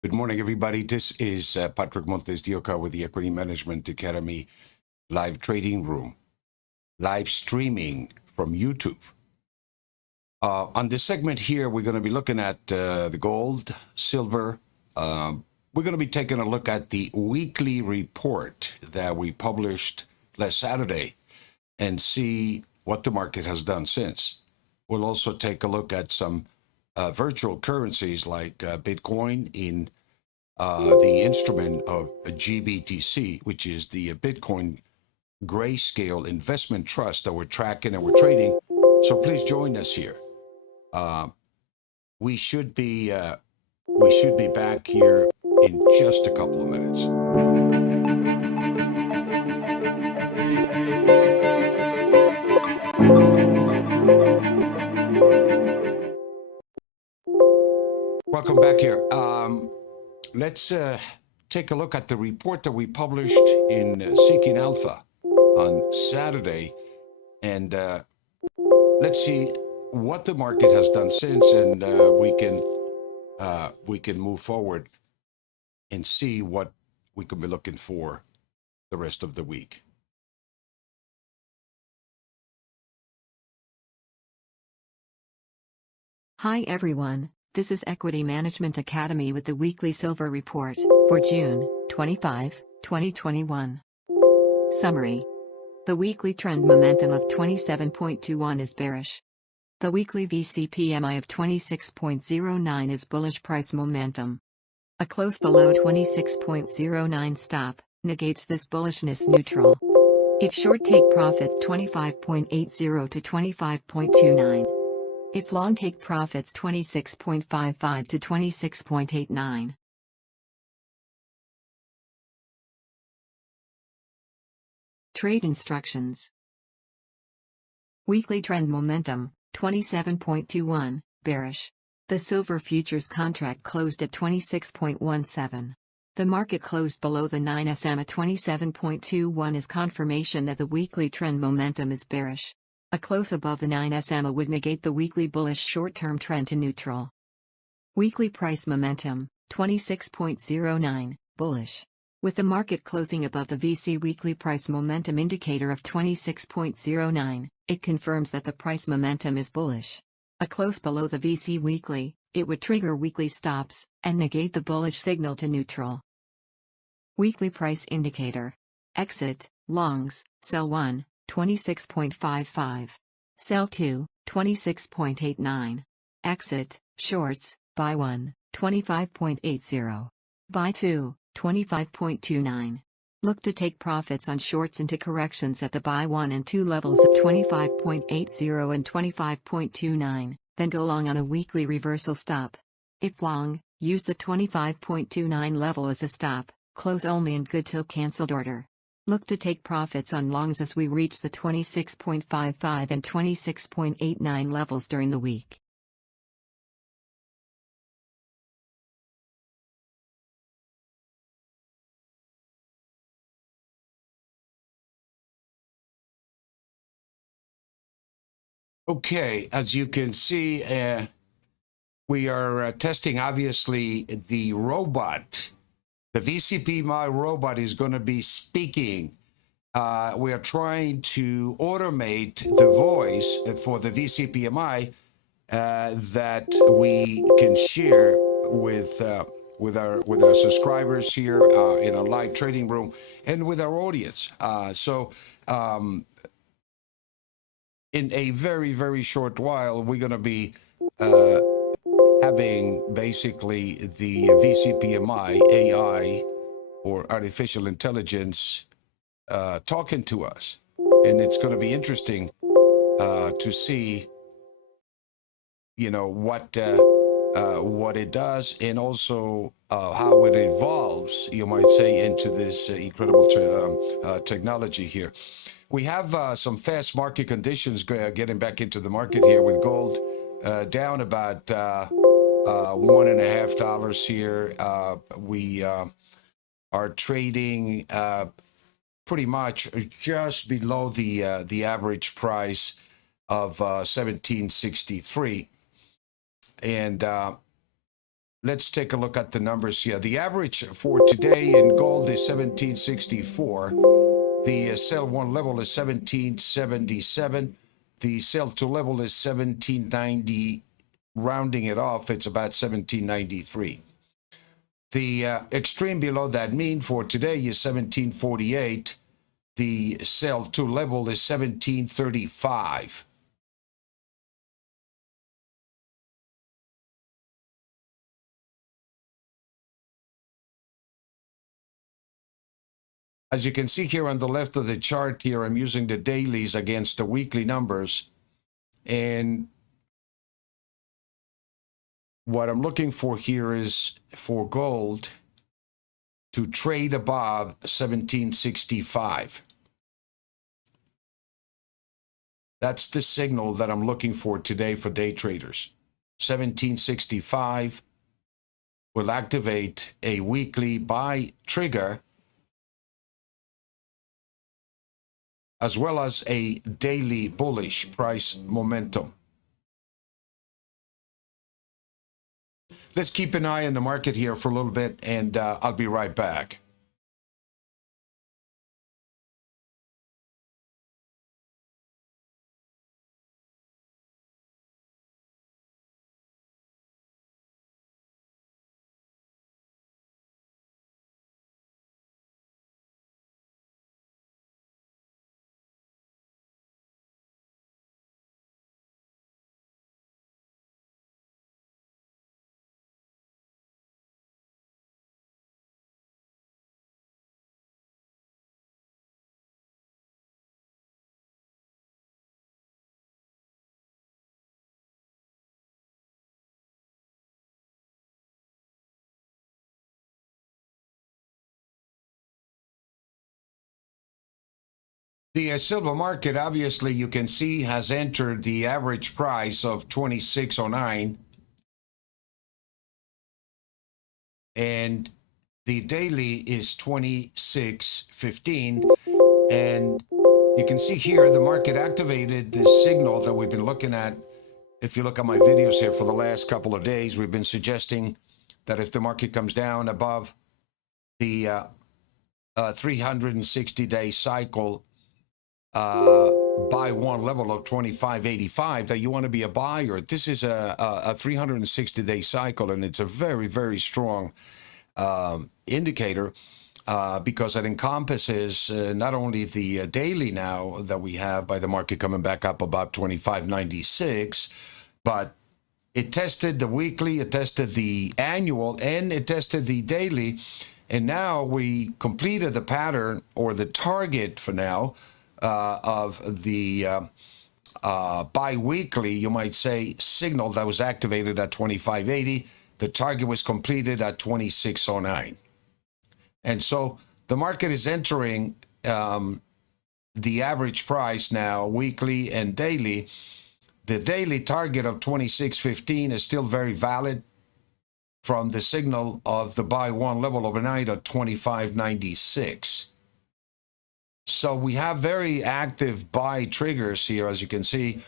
Good morning, everybody. This is Patrick MontesDeOca with the Equity Management Academy live trading room, live streaming from YouTube. On this segment here, we're going to be looking at the gold, silver. We're going to be taking a look at the weekly report that we published last Saturday and see what the market has done since. We'll also take a look at some virtual currencies like Bitcoin in the instrument of GBTC, which is the Bitcoin Grayscale Investment Trust that we're tracking and we're trading. So please join us here. We should be back here in just a couple of minutes. Welcome back here. Let's take a look at the report that we published in Seeking Alpha on Saturday, and let's see what the market has done since, and we can move forward and see what we could be looking for the rest of the week. Hi everyone, this is Equity Management Academy with the weekly silver report for June 25, 2021. Summary. The weekly trend momentum of 27.21 is bearish. The weekly VCPMI of 26.09 is bullish price momentum. A close below 26.09 stop negates this bullishness neutral. If short, take profits 25.80 to 25.29. If long, take profits 26.55 to 26.89. Trade instructions. Weekly trend momentum, 27.21, bearish. The silver futures contract closed at 26.17. The market closed below the 9 SM at 27.21 is confirmation that the weekly trend momentum is bearish. A close above the 9 SMA would negate the weekly bullish short-term trend to neutral. Weekly price momentum, 26.09, bullish. With the market closing above the VC weekly price momentum indicator of 26.09, it confirms that the price momentum is bullish. A close below the VC weekly, it would trigger weekly stops, and negate the bullish signal to neutral. Weekly price indicator. Exit, longs, sell 1. 26.55. Sell 2, 26.89. Exit, shorts, buy 1, 25.80. Buy 2, 25.29. Look to take profits on shorts into corrections at the buy 1 and 2 levels of 25.80 and 25.29, then go long on a weekly reversal stop. If long, use the 25.29 level as a stop, close only in good till cancelled order. Look to take profits on longs as we reach the 26.55 and 26.89 levels during the week. Okay, as you can see, we are testing, obviously, the robot. The VCPMI robot is going to be speaking. We are trying to automate the voice for the VCPMI that we can share with our subscribers here in a live trading room and with our audience. In a very, very short while, we're going to be having basically the VCPMI AI or artificial intelligence talking to us. And it's going to be interesting to see, what it does and also how it evolves, you might say, into this incredible technology here. We have some fast market conditions getting back into the market here with gold down about $1.50 here. We are trading pretty much just below the average price of 1763, and let's take a look at the numbers here. The average for today in gold is 1764. The sell one level is 1777. The sell two level is 1790. Rounding it off, it's about 1793. The extreme below that mean for today is 1748. The sell two level is 1735. As you can see here on the left of the chart here, I'm using the dailies against the weekly numbers. And what I'm looking for here is for gold to trade above 1765. That's the signal that I'm looking for today for day traders. 1765 will activate a weekly buy trigger as well as a daily bullish price momentum. Let's keep an eye on the market here for a little bit, and I'll be right back. The silver market, obviously, you can see has entered the average price of 2609, and the daily is 2615. And you can see here the market activated this signal that we've been looking at. If you look at my videos here for the last couple of days, we've been suggesting that if the market comes down above the 360-day cycle buy one level of 2585, that you want to be a buyer. This is a 360-day cycle, and it's a very, very strong indicator because it encompasses not only the daily now that we have by the market coming back up about 2596, but it tested the weekly, it tested the annual, and it tested the daily. And now we completed the pattern, or the target for now, of the bi-weekly, you might say, signal that was activated at 2580. The target was completed at 2609. And so the market is entering the average price now, weekly and daily. The daily target of 2615 is still very valid from the signal of the buy one level overnight at 2596. So we have very active buy triggers here, as you can see,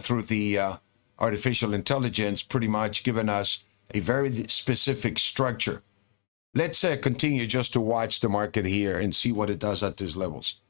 through the artificial intelligence, pretty much giving us a very specific structure. Let's continue just to watch the market here and see what it does at these levels.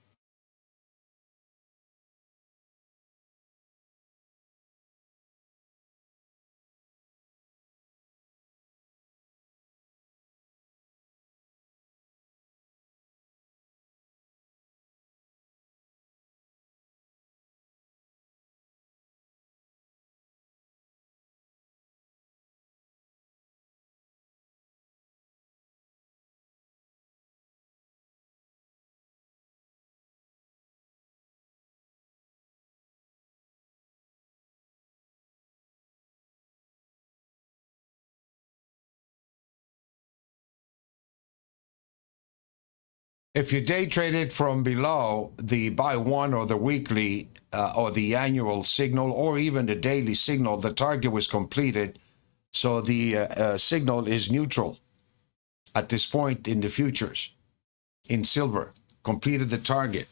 If you day traded from below the buy one or the weekly or the annual signal or even the daily signal, the target was completed. So the signal is neutral at this point in the futures in silver. Completed the target.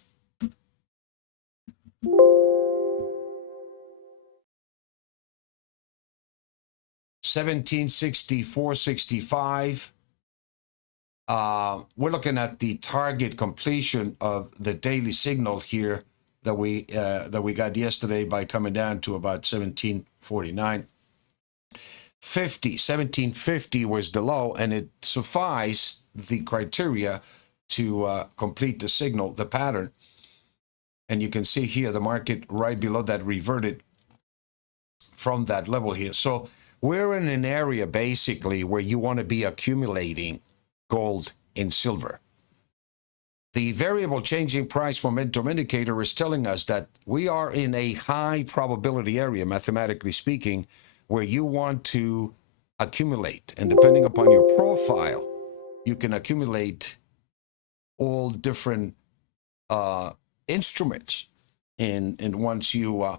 1764.65. We're looking at the target completion of the daily signal here that we got yesterday by coming down to about 1749. 1750 was the low, and it sufficed the criteria to complete the signal, the pattern. And you can see here the market right below that reverted from that level here. So we're in an area basically where you want to be accumulating gold and silver. The variable changing price momentum indicator is telling us that we are in a high probability area, mathematically speaking, where you want to accumulate. And depending upon your profile, you can accumulate all different instruments. And once you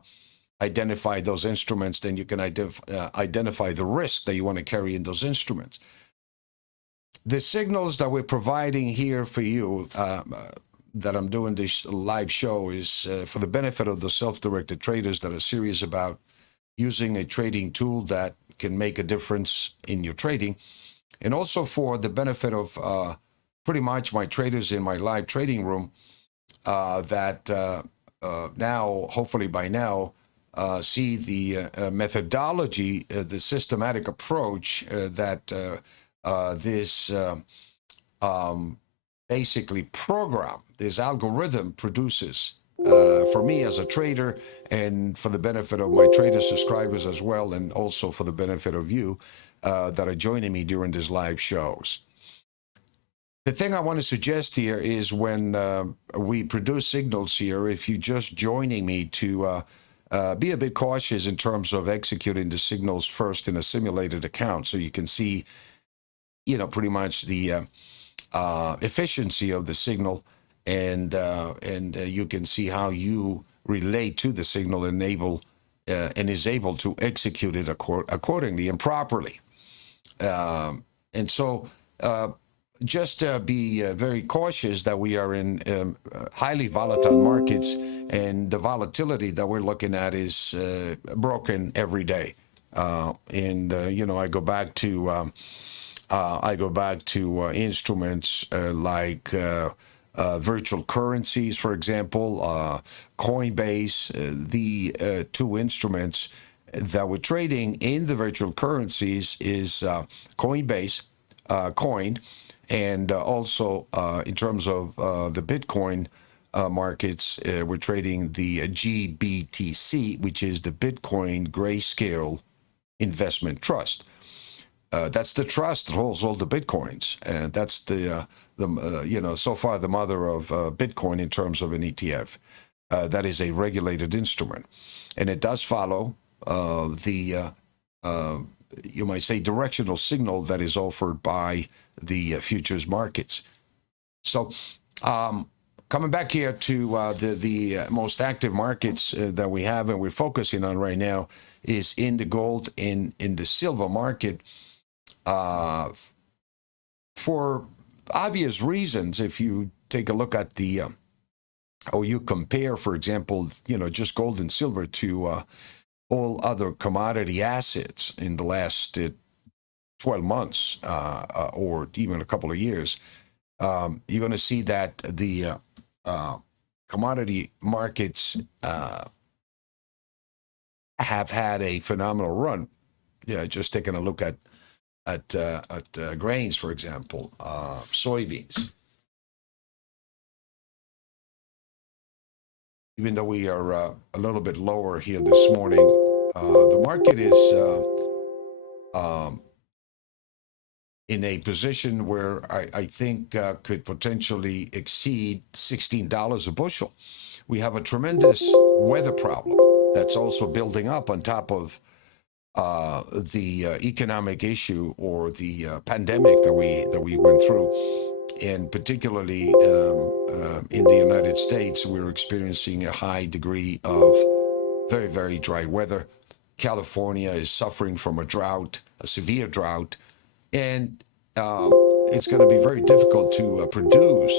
identify those instruments, then you can identify the risk that you want to carry in those instruments. The signals that we're providing here for you, that I'm doing this live show, is for the benefit of the self-directed traders that are serious about using a trading tool that can make a difference in your trading, and also for the benefit of pretty much my traders in my live trading room that now, hopefully by now, see the methodology, the systematic approach that this basically program, this algorithm produces for me as a trader, and for the benefit of my trader subscribers as well, and also for the benefit of you that are joining me during these live shows. The thing I want to suggest here is when we produce signals here, if you're just joining me, to be a bit cautious in terms of executing the signals first in a simulated account, so you can see, pretty much the efficiency of the signal, and you can see how you relate to the signal and is able to execute it accordingly and properly. And so just be very cautious that we are in highly volatile markets, and the volatility that we're looking at is broken every day. I go back to instruments like virtual currencies, for example, Coinbase. The two instruments that we're trading in the virtual currencies is Coinbase, Coin, and also in terms of the Bitcoin markets, we're trading the GBTC, which is the Bitcoin Grayscale Investment Trust. That's the trust that holds all the Bitcoins. That's so far the mother of Bitcoin in terms of an ETF. That is a regulated instrument, and it does follow you might say, directional signal that is offered by the futures markets. So coming back here to the most active markets that we have and we're focusing on right now is in the gold and in the silver market. For obvious reasons, if you take a look at or you compare, for example, just gold and silver to all other commodity assets in the last 12 months or even a couple of years, you're going to see that the commodity markets have had a phenomenal run. Just taking a look at grains, for example, soybeans. Even though we are a little bit lower here this morning, the market is in a position where I think could potentially exceed $16 a bushel. We have a tremendous weather problem that's also building up on top of the economic issue or the pandemic that we went through. And particularly in the United States, we're experiencing a high degree of very, very dry weather. California is suffering from a drought, a severe drought, and it's going to be very difficult to produce,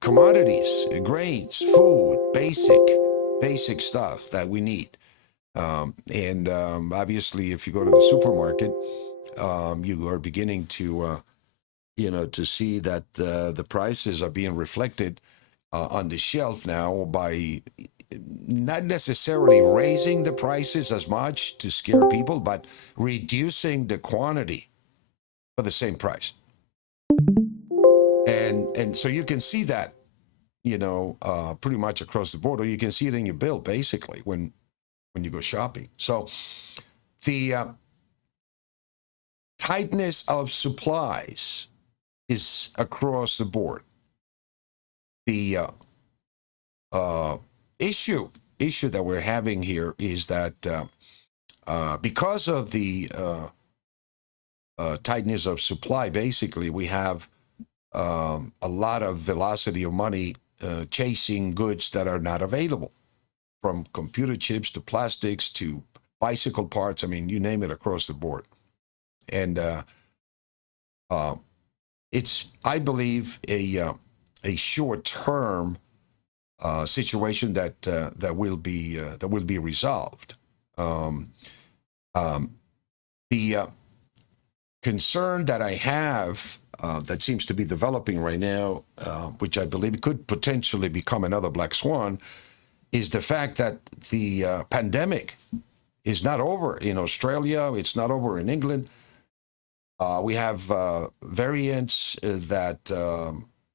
commodities, grains, food, basic stuff that we need. And obviously, if you go to the supermarket, you are beginning to, to see that the prices are being reflected on the shelf now by not necessarily raising the prices as much to scare people, but reducing the quantity for the same price. And so you can see that, pretty much across the board, or you can see it in your bill basically when you go shopping. So the tightness of supplies is across the board. The issue that we're having here is that because of the tightness of supply, basically we have a lot of velocity of money chasing goods that are not available, from computer chips to plastics to bicycle parts. I mean, you name it, across the board. And it's, I believe, a short-term situation that will be resolved. The concern that I have that seems to be developing right now, which I believe could potentially become another black swan, is the fact that the pandemic is not over in Australia. It's not over in England. We have variants that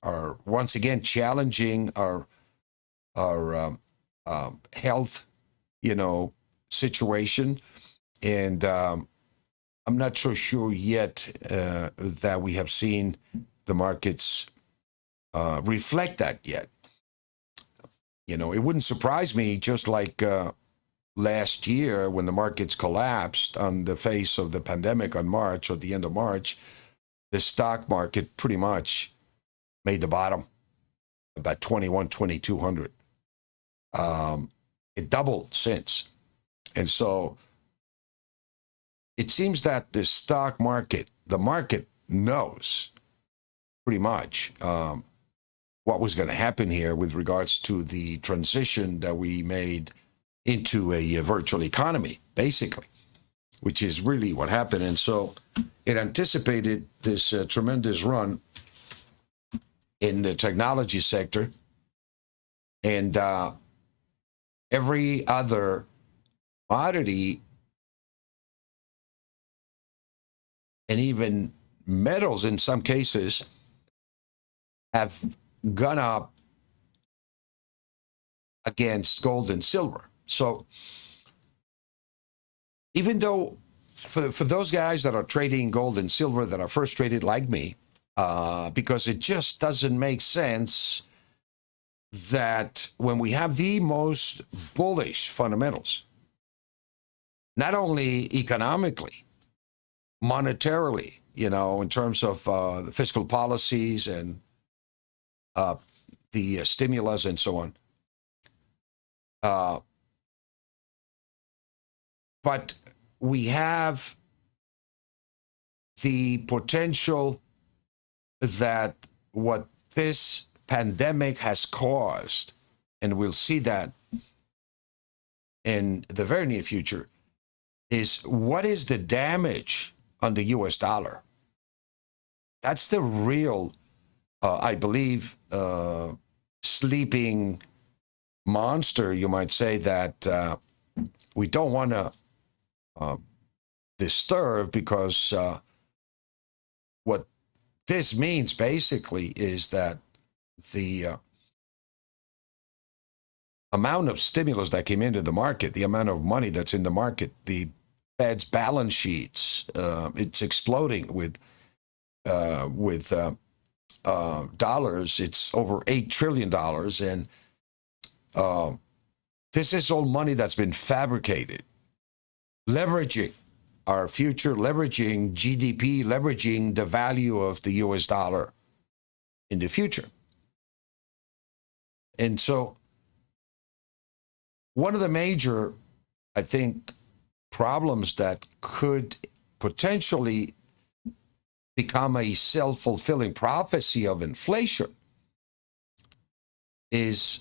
are once again challenging our health, situation, and I'm not so sure yet that we have seen the markets reflect that yet. It wouldn't surprise me, just like last year when the markets collapsed on the face of the pandemic on March, or the end of March, the stock market pretty much made the bottom about 2200. It doubled since. And so it seems that the stock market, the market knows pretty much what was going to happen here with regards to the transition that we made into a virtual economy, basically, which is really what happened. And so it anticipated this tremendous run in the technology sector, and every other commodity and even metals in some cases have gone up against gold and silver. So even though for those guys that are trading gold and silver that are frustrated like me, because it just doesn't make sense that when we have the most bullish fundamentals, not only economically, monetarily, in terms of the fiscal policies and the stimulus and so on, but we have the potential that what this pandemic has caused, and we'll see that in the very near future, is what is the damage on the US dollar. That's the real, I believe, sleeping monster, you might say, that we don't want to disturb, because what this means basically is that the amount of stimulus that came into the market, the amount of money that's in the market, the Fed's balance sheets, it's exploding with dollars. It's over $8 trillion. And this is all money that's been fabricated, leveraging our future, leveraging GDP, leveraging the value of the US dollar in the future. And so one of the major, I think, problems that could potentially become a self-fulfilling prophecy of inflation is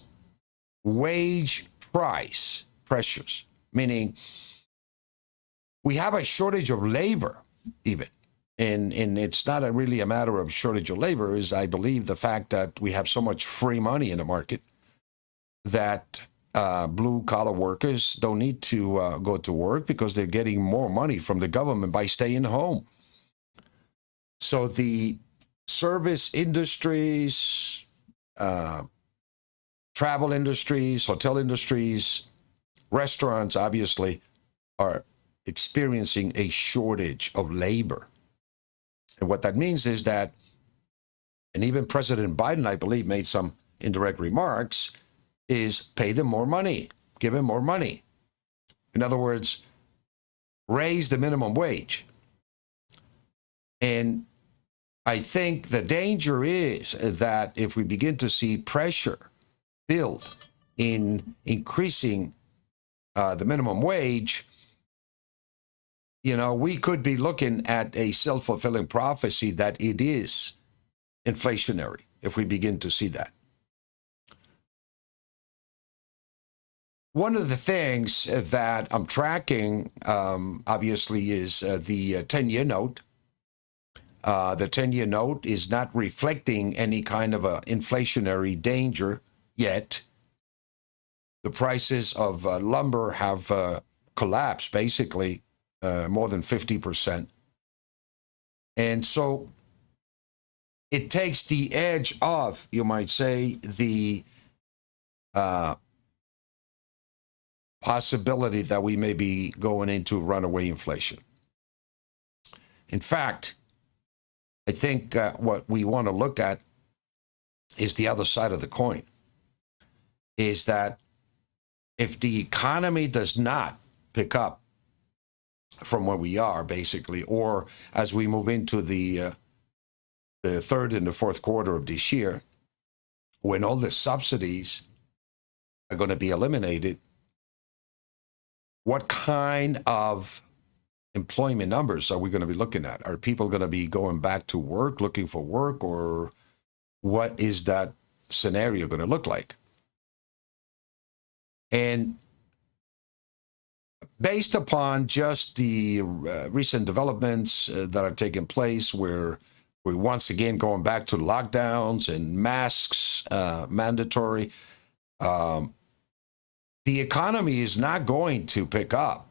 wage price pressures. meaning we have a shortage of labor, even. And it's not really a matter of shortage of labor, is I believe the fact that we have so much free money in the market that blue collar workers don't need to go to work because they're getting more money from the government by staying home. So the service industries, travel industries, hotel industries, restaurants, obviously, are experiencing a shortage of labor. And what that means is that, and even President Biden, I believe, made some indirect remarks, is pay them more money, give them more money. In other words, raise the minimum wage. And I think the danger is that if we begin to see pressure build in increasing the minimum wage, we could be looking at a self-fulfilling prophecy that it is inflationary if we begin to see that. One of the things that I'm tracking, obviously, is the 10-year note. The 10-year note is not reflecting any kind of a inflationary danger yet. The prices of lumber have collapsed, basically, more than 50%. And so it takes the edge off, you might say, the possibility that we may be going into runaway inflation. In fact, I think what we want to look at is the other side of the coin, is that if the economy does not pick up from where we are, basically, or as we move into the third and the fourth quarter of this year, when all the subsidies are going to be eliminated, what kind of employment numbers are we going to be looking at? Are people going to be going back to work, looking for work, or what is that scenario going to look like? And based upon just the recent developments that are taking place, where we're once again going back to lockdowns and masks mandatory, the economy is not going to pick up.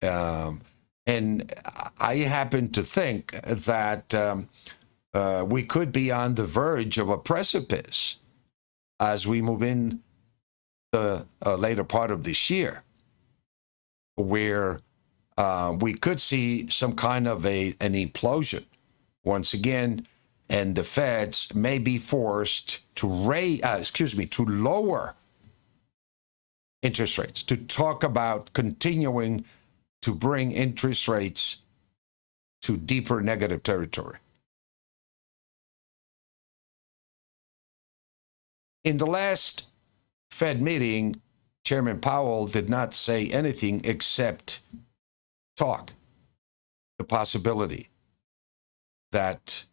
And I happen to think that we could be on the verge of a precipice as we move in the later part of this year, where we could see some kind of an implosion once again, and the Feds may be forced to lower interest rates, to talk about continuing to bring interest rates to deeper negative territory. In the last Fed meeting, Chairman Powell did not say anything except talk the possibility that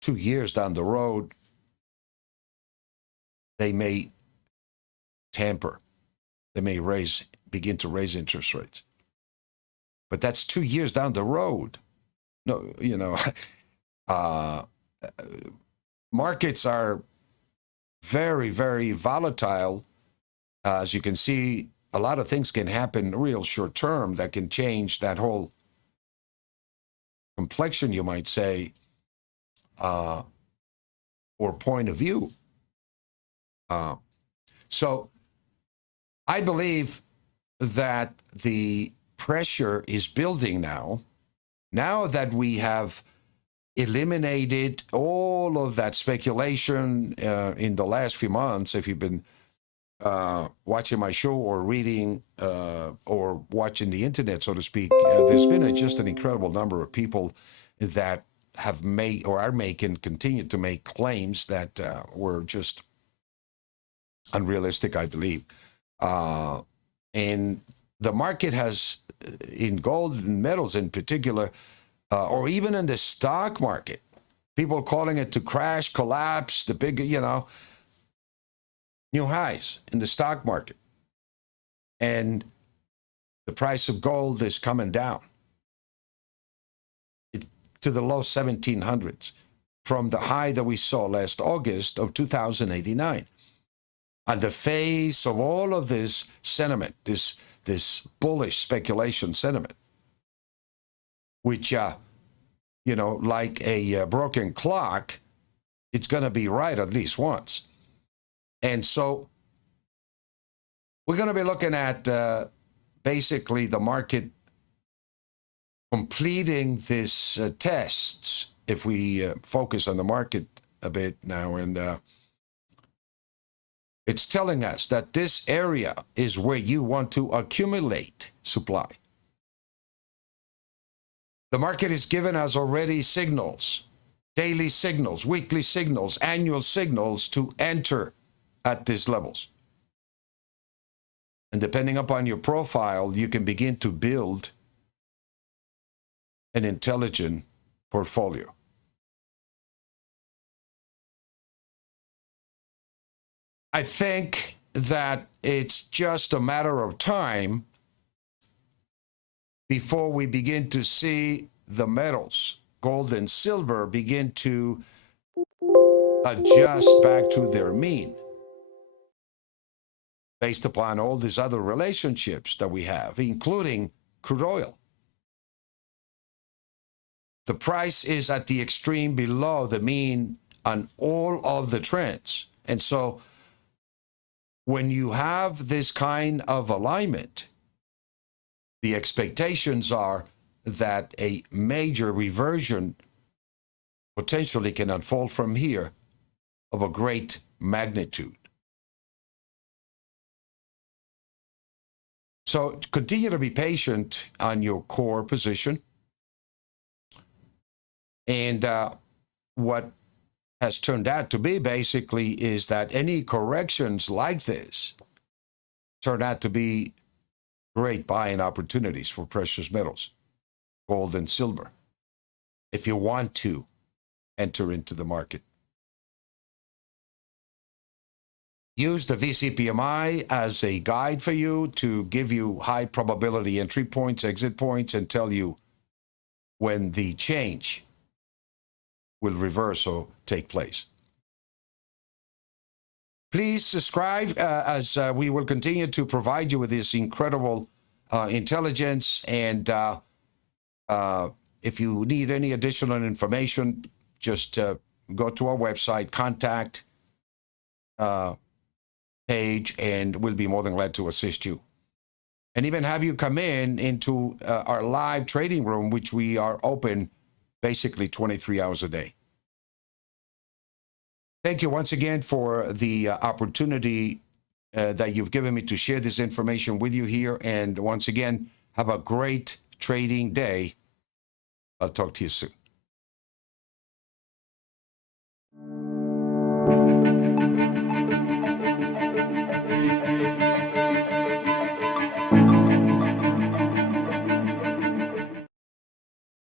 2 years down the road, they may tamper. They may begin to raise interest rates. But that's 2 years down the road. No, markets are very, very volatile. As you can see, a lot of things can happen real short term that can change that whole complexion, you might say, or point of view. So I believe that the pressure is building now that we have eliminated all of that speculation in the last few months. If you've been watching my show or reading or watching the internet, so to speak, there's been just an incredible number of people that have made or are making, continue to make claims that were just unrealistic, I believe. And the market has, in gold and metals in particular, or even in the stock market, people calling it to crash, collapse, the big, new highs in the stock market. And the price of gold is coming down to the low 1700s from the high that we saw last August of 2089. On the face of all of this sentiment, this bullish speculation sentiment, which, like a broken clock, it's going to be right at least once. And so we're going to be looking at basically the market completing this tests, if we focus on the market a bit now. And it's telling us that this area is where you want to accumulate supply. The market has given us already signals, daily signals, weekly signals, annual signals to enter at these levels. And depending upon your profile, you can begin to build an intelligent portfolio. I think that it's just a matter of time before we begin to see the metals, gold and silver, begin to adjust back to their mean based upon all these other relationships that we have, including crude oil. The price is at the extreme below the mean on all of the trends. And so when you have this kind of alignment, the expectations are that a major reversion potentially can unfold from here of a great magnitude. So continue to be patient on your core position. And what has turned out to be basically is that any corrections like this turn out to be great buying opportunities for precious metals, gold and silver, if you want to enter into the market. Use the VCPMI as a guide for you to give you high probability entry points, exit points, and tell you when the change will reverse or take place. Please subscribe as we will continue to provide you with this incredible intelligence. And if you need any additional information, just go to our website, contact page, and we'll be more than glad to assist you. And even have you come into our live trading room, which we are open basically 23 hours a day. Thank you once again for the opportunity that you've given me to share this information with you here. And once again, have a great trading day. I'll talk to you soon.